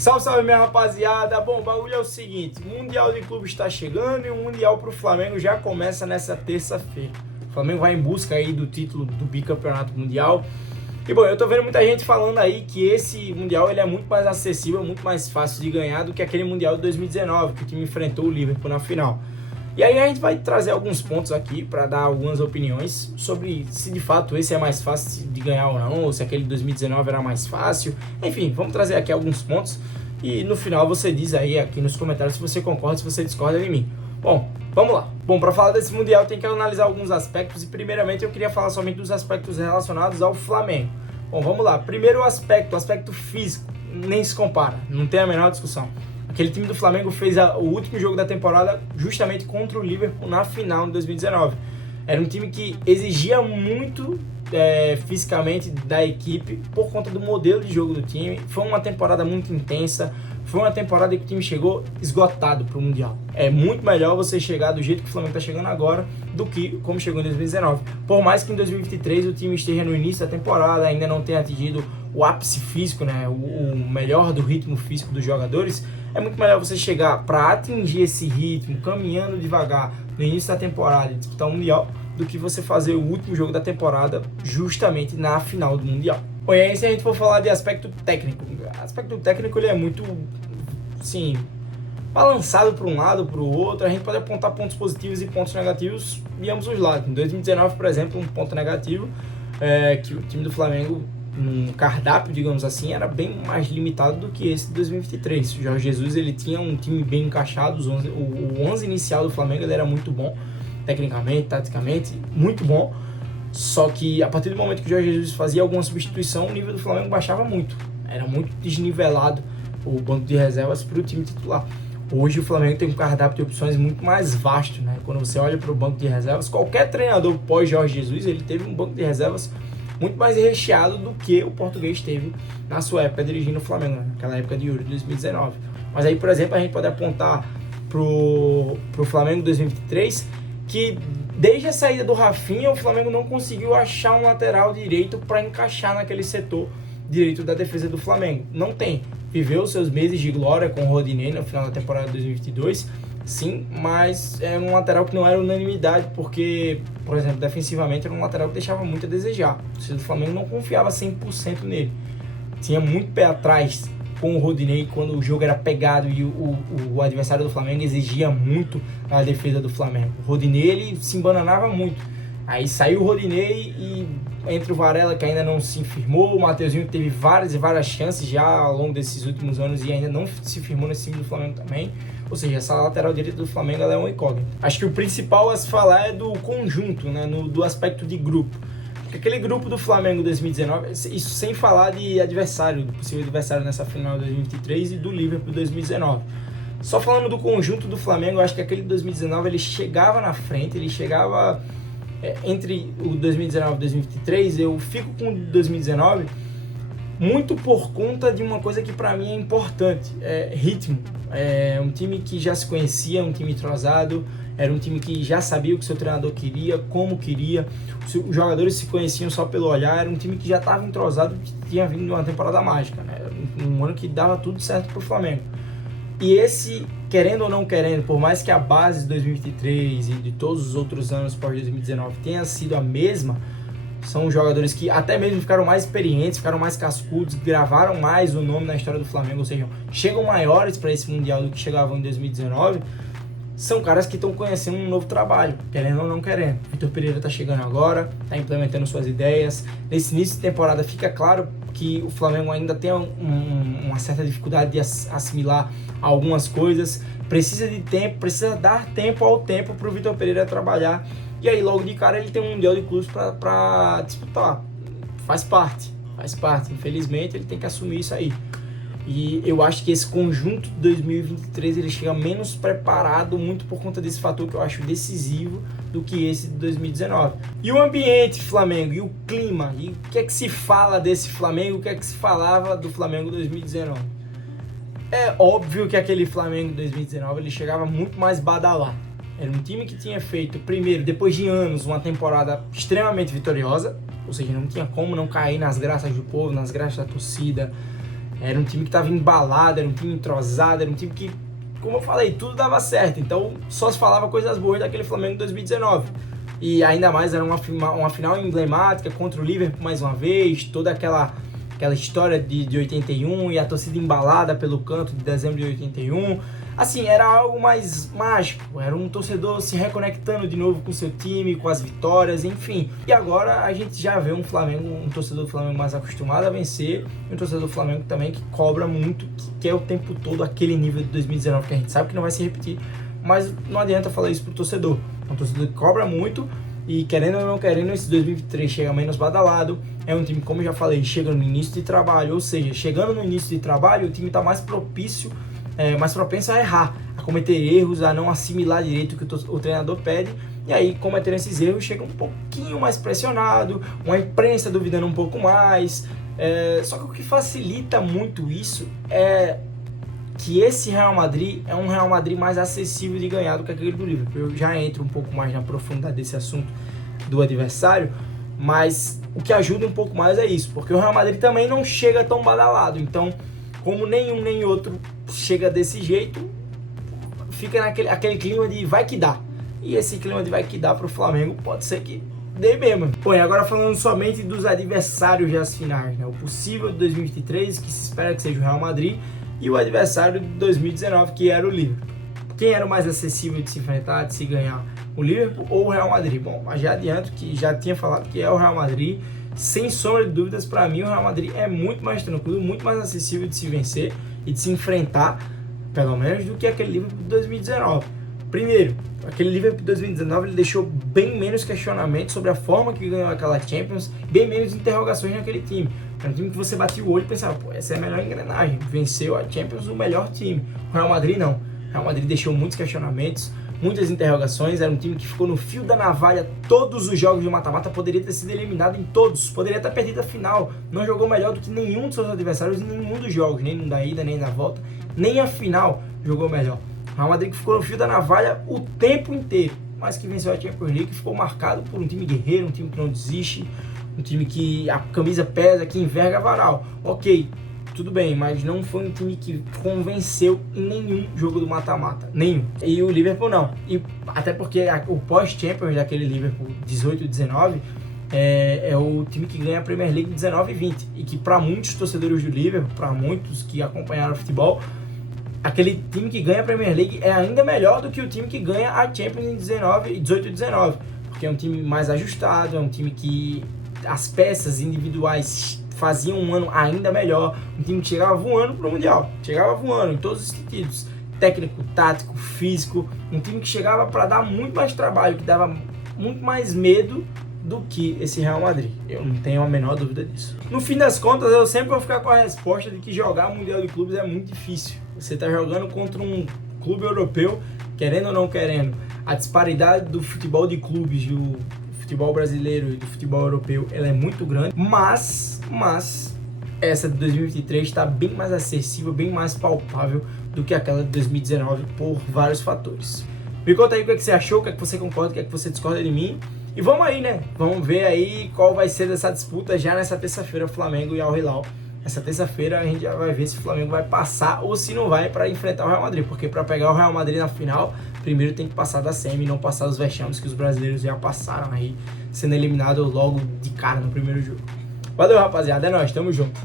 Salve, salve, minha rapaziada. Bom, o bagulho é o seguinte, o Mundial de Clubes está chegando e o Mundial pro Flamengo já começa nessa terça-feira. O Flamengo vai em busca aí do título do bicampeonato mundial. E bom, eu tô vendo muita gente falando aí que esse Mundial ele é muito mais acessível, muito mais fácil de ganhar do que aquele Mundial de 2019, que o time enfrentou o Liverpool na final. E aí a gente vai trazer alguns pontos aqui para dar algumas opiniões sobre se de fato esse é mais fácil de ganhar ou não, ou se aquele de 2019 era mais fácil. Enfim, vamos trazer aqui alguns pontos e no final você diz aí aqui nos comentários se você concorda, se você discorda de mim. Bom, vamos lá. Bom, para falar desse Mundial tem que analisar alguns aspectos e primeiramente eu queria falar somente dos aspectos relacionados ao Flamengo. Bom, vamos lá. Primeiro o aspecto físico, nem se compara, não tem a menor discussão. Aquele time do Flamengo fez o último jogo da temporada justamente contra o Liverpool na final de 2019. Era um time que exigia muito fisicamente da equipe por conta do modelo de jogo do time. Foi uma temporada muito intensa, foi uma temporada que o time chegou esgotado para o Mundial. É muito melhor você chegar do jeito que o Flamengo está chegando agora do que como chegou em 2019. Por mais que em 2023 o time esteja no início da temporada, ainda não tenha atingido o ápice físico, né, o melhor do ritmo físico dos jogadores, é muito melhor você chegar para atingir esse ritmo, caminhando devagar no início da temporada e disputar o Mundial, do que você fazer o último jogo da temporada justamente na final do Mundial. Bom, e aí se a gente for falar de aspecto técnico, o aspecto técnico ele é muito, assim, balançado para um lado, para o outro. A gente pode apontar pontos positivos e pontos negativos de ambos os lados. Em 2019, por exemplo, um ponto negativo é que o time do Flamengo, no cardápio, digamos assim, era bem mais limitado do que esse de 2023. O Jorge Jesus ele tinha um time bem encaixado, o 11 inicial do Flamengo ele era muito bom, tecnicamente, taticamente, muito bom. Só que a partir do momento que o Jorge Jesus fazia alguma substituição, o nível do Flamengo baixava muito. Era muito desnivelado o banco de reservas para o time titular. Hoje o Flamengo tem um cardápio de opções muito mais vasto, né? Quando você olha para o banco de reservas, qualquer treinador pós Jorge Jesus, ele teve um banco de reservas muito mais recheado do que o português teve na sua época dirigindo o Flamengo, né? Naquela época de Euro de 2019. Mas aí, por exemplo, a gente pode apontar pro Flamengo 2023, que desde a saída do Rafinha, o Flamengo não conseguiu achar um lateral direito para encaixar naquele setor direito da defesa do Flamengo. Não tem. Viveu seus meses de glória com o Rodinei no final da temporada de 2022, sim, mas é um lateral que não era unanimidade, porque, por exemplo, defensivamente era um lateral que deixava muito a desejar. O Flamengo não confiava 100% nele. Tinha muito pé atrás com o Rodinei quando o jogo era pegado e o adversário do Flamengo exigia muito a defesa do Flamengo. O Rodinei ele se embananava muito. Aí saiu o Rodinei e entre o Varela, que ainda não se firmou, o Mateuzinho teve várias e várias chances já ao longo desses últimos anos e ainda não se firmou nesse time do Flamengo também. Ou seja, essa lateral direita do Flamengo ela é uma incógnita. Acho que o principal a se falar é do conjunto, né, do aspecto de grupo. Porque aquele grupo do Flamengo 2019, isso sem falar de adversário, do possível adversário nessa final de 2023 e do Liverpool 2019. Só falando do conjunto do Flamengo, eu acho que aquele de 2019 ele chegava na frente, ele chegava entre o 2019 e 2023, eu fico com o 2019 muito por conta de uma coisa que para mim é importante, ritmo. É um time que já se conhecia, um time entrosado, era um time que já sabia o que seu treinador queria, como queria, os jogadores se conheciam só pelo olhar, era um time que já estava entrosado, que tinha vindo de uma temporada mágica, né? Um ano que dava tudo certo para o Flamengo. E esse, querendo ou não querendo, por mais que a base de 2023 e de todos os outros anos pós-2019 tenha sido a mesma, são jogadores que até mesmo ficaram mais experientes, ficaram mais cascudos, gravaram mais o nome na história do Flamengo, ou seja, chegam maiores para esse Mundial do que chegavam em 2019, são caras que estão conhecendo um novo trabalho, querendo ou não querendo. Vitor Pereira está chegando agora, está implementando suas ideias. Nesse início de temporada fica claro que o Flamengo ainda tem uma certa dificuldade de assimilar algumas coisas, precisa de tempo, precisa dar tempo ao tempo para o Vitor Pereira trabalhar, e aí logo de cara ele tem um Mundial de Clubes para disputar, faz parte, infelizmente ele tem que assumir isso aí, e eu acho que esse conjunto de 2023 ele chega menos preparado, muito por conta desse fator que eu acho decisivo do que esse de 2019. E o ambiente Flamengo, e o clima, e o que é que se fala desse Flamengo, o que é que se falava do Flamengo 2019? É óbvio que aquele Flamengo 2019 ele chegava muito mais badalado. Era um time que tinha feito, primeiro, depois de anos, uma temporada extremamente vitoriosa, ou seja, não tinha como não cair nas graças do povo, nas graças da torcida. Era um time que estava embalado, era um time entrosado, era um time que, como eu falei, tudo dava certo. Então só se falava coisas boas daquele Flamengo de 2019. E ainda mais era uma final emblemática contra o Liverpool mais uma vez, toda aquela história de 81 e a torcida embalada pelo canto de dezembro de 81. Assim, era algo mais mágico, era um torcedor se reconectando de novo com seu time, com as vitórias, enfim. E agora a gente já vê um torcedor do Flamengo mais acostumado a vencer, e um torcedor do Flamengo também que cobra muito, que quer o tempo todo aquele nível de 2019, que a gente sabe que não vai se repetir, mas não adianta falar isso pro torcedor. É um torcedor que cobra muito, e querendo ou não querendo, esse 2023 chega menos badalado. É um time, como eu já falei, chega no início de trabalho, ou seja, chegando no início de trabalho, o time está mais propenso a errar, a cometer erros, a não assimilar direito o que o treinador pede, e aí, cometendo esses erros, chega um pouquinho mais pressionado, uma imprensa duvidando um pouco mais. Só que o que facilita muito isso é que esse Real Madrid é um Real Madrid mais acessível de ganhar do que aquele do Liverpool. Eu já entro um pouco mais na profundidade desse assunto do adversário, mas o que ajuda um pouco mais é isso, porque o Real Madrid também não chega tão badalado. Então, como nenhum nem outro chega desse jeito, fica aquele clima de vai que dá. E esse clima de vai que dá pro Flamengo pode ser que dê mesmo. Bom, e agora falando somente dos adversários das finais, né? O possível de 2023, que se espera que seja o Real Madrid, e o adversário de 2019, que era o Liverpool. Quem era o mais acessível de se enfrentar, de se ganhar? O Liverpool ou o Real Madrid? Bom, mas já adianto que já tinha falado que é o Real Madrid. Sem sombra de dúvidas, para mim o Real Madrid é muito mais tranquilo, muito mais acessível de se vencer e de se enfrentar, pelo menos, do que aquele Liverpool de 2019. Primeiro, aquele Liverpool de 2019 ele deixou bem menos questionamento sobre a forma que ganhou aquela Champions, bem menos interrogações naquele time. Era um time que você batia o olho e pensava, pô, essa é a melhor engrenagem, venceu a Champions o melhor time. O Real Madrid não. O Real Madrid deixou muitos questionamentos, muitas interrogações, era um time que ficou no fio da navalha todos os jogos de mata-mata, poderia ter sido eliminado em todos, poderia ter perdido a final, não jogou melhor do que nenhum dos seus adversários em nenhum dos jogos, nem da ida, nem da volta, nem a final jogou melhor. O Real Madrid que ficou no fio da navalha o tempo inteiro, mas que venceu a Champions League, ficou marcado por um time guerreiro, um time que não desiste, um time que a camisa pesa, que enverga varal. Ok, tudo bem, mas não foi um time que convenceu em nenhum jogo do mata-mata, nenhum. E o Liverpool não. E até porque o pós-Champions daquele Liverpool 18-19 é o time que ganha a Premier League 19 e 20. E que para muitos torcedores do Liverpool, para muitos que acompanharam o futebol, aquele time que ganha a Premier League é ainda melhor do que o time que ganha a Champions em 18-19. Porque é um time mais ajustado, é um time que as peças individuais faziam um ano ainda melhor, um time que chegava voando pro Mundial, chegava voando em todos os sentidos, técnico, tático, físico, um time que chegava para dar muito mais trabalho, que dava muito mais medo do que esse Real Madrid, eu não tenho a menor dúvida disso. No fim das contas, eu sempre vou ficar com a resposta de que jogar Mundial de Clubes é muito difícil, você tá jogando contra um clube europeu, querendo ou não querendo, a disparidade do futebol de clubes, do futebol brasileiro e do futebol europeu, ela é muito grande, mas essa de 2023 está bem mais acessível, bem mais palpável do que aquela de 2019 por vários fatores. Me conta aí o que você achou, o que você concorda, o que você discorda de mim. E vamos aí, né? Vamos ver aí qual vai ser dessa disputa já nessa terça-feira, Flamengo e Al Hilal. Essa terça-feira a gente já vai ver se o Flamengo vai passar ou se não vai para enfrentar o Real Madrid, porque para pegar o Real Madrid na final, primeiro tem que passar da semi e não passar os vexames que os brasileiros já passaram aí, sendo eliminado logo de cara no primeiro jogo. Valeu, rapaziada, é nóis, tamo junto.